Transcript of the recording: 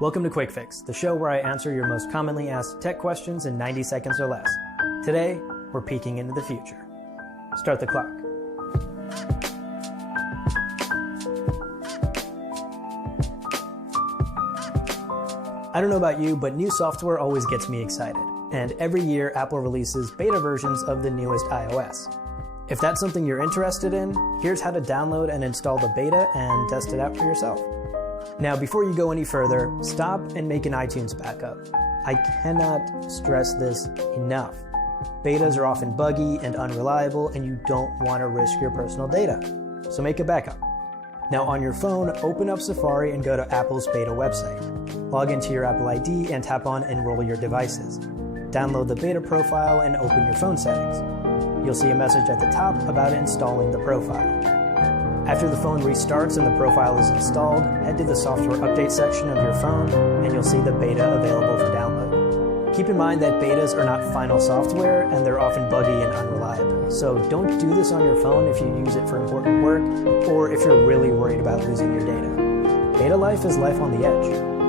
Welcome to Quick Fix, the show where I answer your most commonly asked tech questions in 90 seconds or less. Today, we're peeking into the future. Start the clock. I don't know about you, but new software always gets me excited. And every year, Apple releases beta versions of the newest iOS. If that's something you're interested in, here's how to download and install the beta and test it out for yourself. Now, before you go any further, stop and make an iTunes backup. I cannot stress this enough. Betas are often buggy and unreliable, and you don't want to risk your personal data. So make a backup. Now on your phone, open up Safari and go to Apple's beta website. Log into your Apple ID and tap on Enroll Your Devices. Download the beta profile and open your phone settings. You'll see a message at the top about installing the profile. After the phone restarts and the profile is installed, head to the software update section of your phone and you'll see the beta available for download. Keep in mind that betas are not final software and they're often buggy and unreliable. So don't do this on your phone if you use it for important work or if you're really worried about losing your data. Beta life is life on the edge.